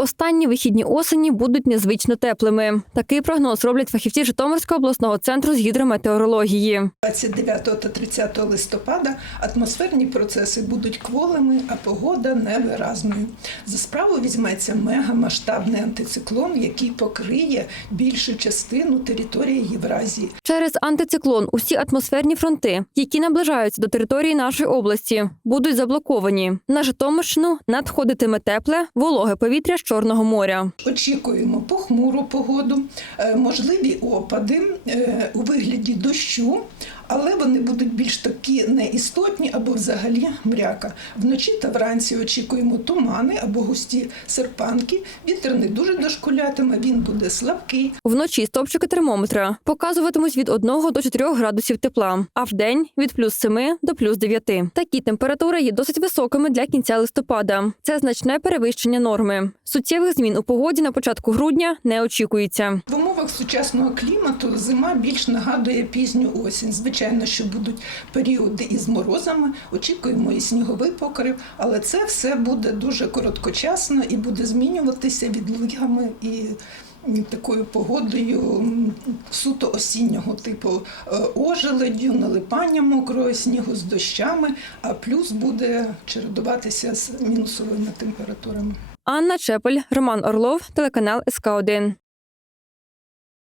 Останні вихідні осені будуть незвично теплими. Такий прогноз роблять фахівці Житомирського обласного центру з гідрометеорології. 29 та 30 листопада атмосферні процеси будуть кволими, а погода невиразною. За справу візьметься мегамасштабний антициклон, який покриє більшу частину території Євразії. Через антициклон усі атмосферні фронти, які наближаються до території нашої області, будуть заблоковані. На Житомирщину надходитиме тепле, вологе повітря Чорного моря. Очікуємо похмуру погоду, е, можливі опади е, у вигляді дощу, але вони будуть більш такі неістотні або взагалі мряка. Вночі та вранці очікуємо тумани або густі серпанки. Вітер не дуже дошкулятиме, він буде слабкий. Вночі стопчики термометра показуватимуть від 1 до 4 градусів тепла, а вдень від плюс 7 до плюс 9. Такі температури є досить високими для кінця листопада. Це значне перевищення норми. Суттєвих змін у погоді на початку грудня не очікується. Умовах сучасного клімату зима більш нагадує пізню осінь. Звичайно, що будуть періоди із морозами, очікуємо і сніговий покрив, але це все буде дуже короткочасно і буде змінюватися відлигами і. Такою погодою суто осіннього типу е, ожеледю, налипання мокрого снігу з дощами, а плюс буде чередуватися з мінусовими температурами. Анна Чепель, Роман Орлов, телеканал СК 1